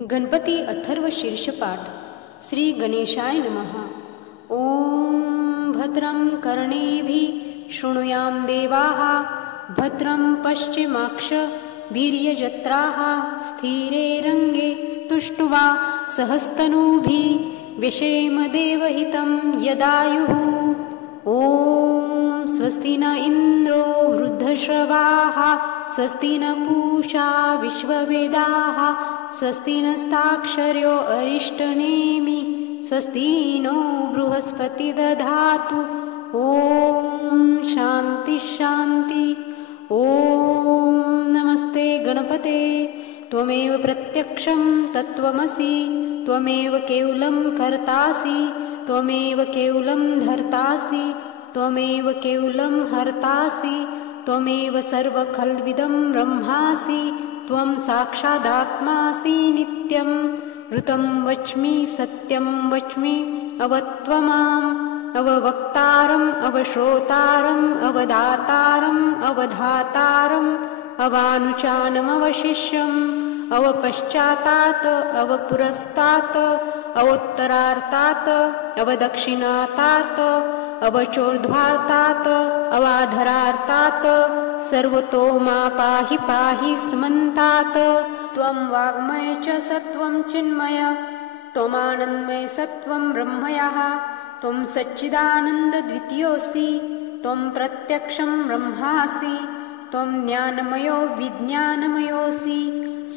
गणपती अथर्व शीर्षपाठ श्री गणेशाय नमः। ओम भद्रं कर्णेभिः शृणुयाम देवाः भद्रं पश्चिमाक्षभिर्यजत्राः स्थिरैरङ्गे स्तुष्ट्वा सहस्तनूभिः व्यशेम देवहितं यदायुः। ओम स्वस्ति न इन्द्रो वृद्धश्रवाः स्वस्ति न पूषा विश्ववेदाः स्वस्ति नस्ताक्षर्यो अरिष्टनेमि स्वस्ति नो बृहस्पति दधातु। ओम शांति शांति। ओम नमस्ते गणपते त्वमेव प्रत्यक्षं तत्त्वमसि त्वमेव केवलं कर्तासि त्वमेव केवलं धर्तासि त्वमेव केवलं हर्तासि त्वमेव सर्वखल्विदं ब्रह्मासि त्वं साक्षादात्मासि नित्यं ऋतं वच्मि सत्यं वच्मि अवत्वमाम् अववक्तारम् अवश्रोतारम् अवदातारम् अवधातारम् अवानुचानमवशिष्यम् अवपश्चातात् अवपुरस्तात् अवोत्तरार्तात् अवदक्षिणातात् अवचोर्ध्वार्तात् अवाधरार्तात् सर्वतो मा पाहि पाहि स्मन्तात्। त्वं वाङ्मय च सत्वं चिन्मय त्वमानन्दमय सत्वं ब्रह्मयः त्वं सच्चिदानन्दद्वितीयोऽसि त्वं प्रत्यक्षं ब्रह्मासि त्वं ज्ञानमयो विज्ञानमयोऽसि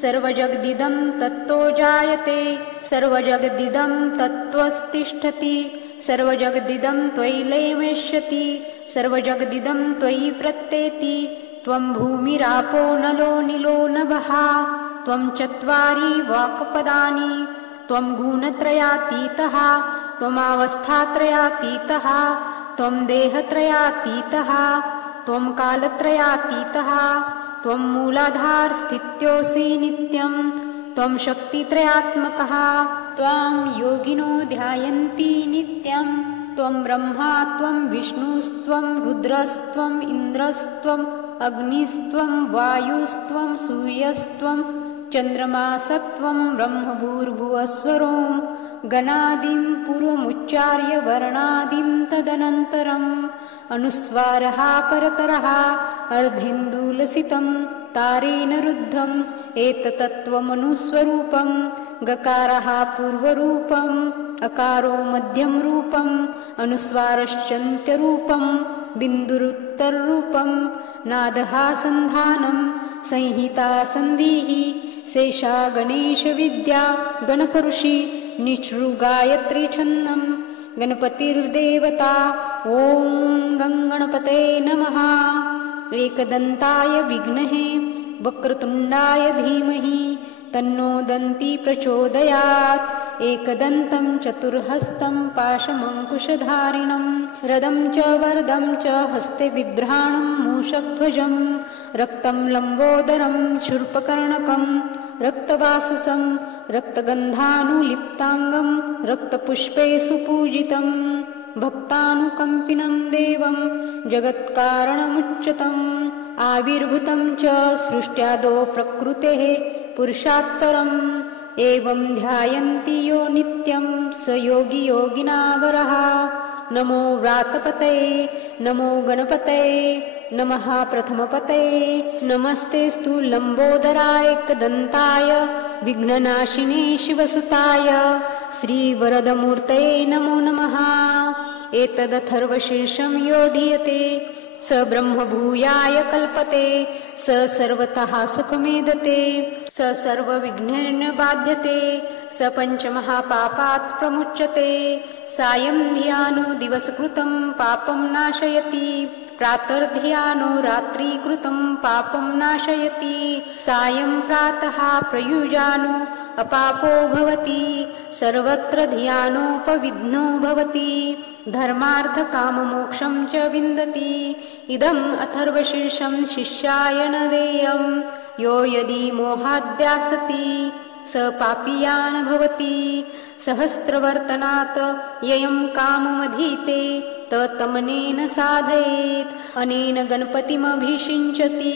सर्वजगदिदं तत्तो जायते सर्वजगदिदं तत्त्वस्तिष्ठति सर्वजगदिदं त्वयि लयमेष्यति सर्वजगदिदं त्वयि प्रत्येति त्वं भूमिरापो नलो नीलो नभः त्वं चत्वारि वाक्पदानि त्वं गुणत्रयातीतः त्वमावस्थात्रयातीतः त्वं देहत्रयातीतः त्वं कालत्रयातीतः त्वं मूलाधारस्थित्योऽसि नित्यं त्वं शक्तित्रयात्मकः त्वां योगिनो ध्यायन्ति नित्यं त्वं ब्रह्मा त्वं विष्णुस्त्वं रुद्रस्त्वम् इन्द्रस्त्वम् अग्निस्त्वं वायुस्त्वं सूर्यस्त्वं चन्द्रमासत्वं ब्रह्मभूर्भुवस्वरों गणादिं पूर्वमुच्चार्य वर्णादिं तदनन्तरम् अनुस्वारः परतरः अर्धेन्दुलसितं तारेण रुद्धम् एतत्तत्त्वमनुस्वरूपं गकारः पूर्वरूपम् अकारो मध्यम रूपम् अनुस्वारश्चन्त्यरूपं बिन्दुरुत्तररूपं नादः सन्धानं संहिता सन्धिः शेषा गणेशविद्या गणकऋषि निःसृगायत्री छन्दं गणपतिर्देवता। ॐ गङ्गणपते नमः। एकदन्ताय विघ्नहे वक्रतुण्डाय धीमहि तन्नो दन्ती प्रचोदयात् एकदन्तं चतुर्हस्तं पाशमङ्कुशधारिणं रदं च वरदं च हस्ते बिभ्राणं मूषकध्वजं रक्तं लम्बोदरं शूर्पकर्णकं रक्तवाससं रक्तगन्धानुलिप्ताङ्गं रक्तपुष्पे सुपूजितं भक्तानुकम्पिनं देवं जगत्कारणमुच्यतम् आविर्भूतं च सृष्ट्यादौ प्रकृतेः पुरुषात्परम् एवं ध्यायन्ति यो नित्यं स योगी योगिनावरः। नमो व्रातपतये नमो गणपतये नमः प्रथमपतये नमस्तेस्तु लम्बोदराय एकदन्ताय विघ्ननाशिने शिवसुताय श्रीवरदमूर्तये नमो नमः। एतदथर्वशीर्षं यो धीयते स ब्रह्मभूयाय कल्पते स सर्वतः सुखमेधते स सर्वविघ्नेन बाध्यते स पञ्चमहापापात् प्रमुच्यते सायं धियानो दिवसकृतं पापं नाशयति प्रातर्धियानो रात्रिकृतं पापं नाशयति सायं प्रातः प्रयुजानो अपापो भवति सर्वत्र धियानोपविघ्नो भवति धर्मार्थकाममोक्षं च विन्दति। इदम् अथर्वशीर्षं शिष्याय न देयं यो यदि मोहाद्यासति स पापीयान् भवति सहस्रवर्तनात् ययं काममधीते ततमनेन साधयेत् अनेन गणपतिमभिषिञ्चति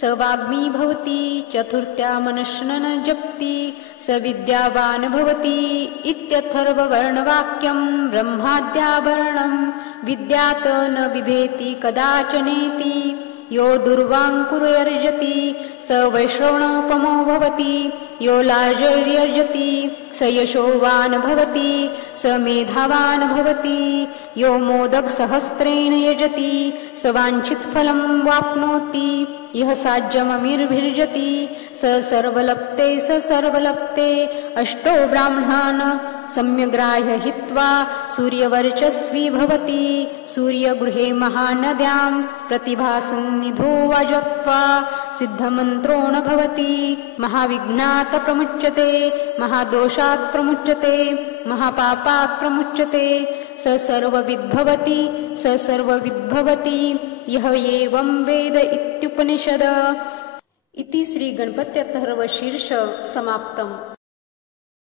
स वाग्मी भवति चतुर्थ्या मनश्नन जप्ति स विद्यावान् भवति इत्यथर्ववर्णवाक्यं ब्रह्माद्याभरणं विद्यात् न बिभेति कदाचनेति यो दुर्वाङ्कुर्यर्जति स वैश्रवणोपमो भवति यो लार्जर्यर्जति स यशोवान् भवति स मेधावान् भवति यो मोदकसहस्रेण यजति स वाञ्छितफलं वाप्नोति यः साज्यममिर्भिर्जति स सर्वलप्ते अष्टो ब्राह्मणान् सम्यग्राह्य हित्वा सूर्यवर्चस्वी भवति सूर्यगृहे महानद्यां प्रतिभासन्निधो वाजप्त्वा सिद्धमन्त्रो न भवति महाविघ्नात् प्रमुच्यते महादोषात् प्रमुच्यते महापापात् प्रमुच्यते स सर्वविद्भवति स सर्वविद्भवति यः एवं वेद इत्युपनिषद इति श्री गणपत्यथर्वशीर्ष समाप्तम्।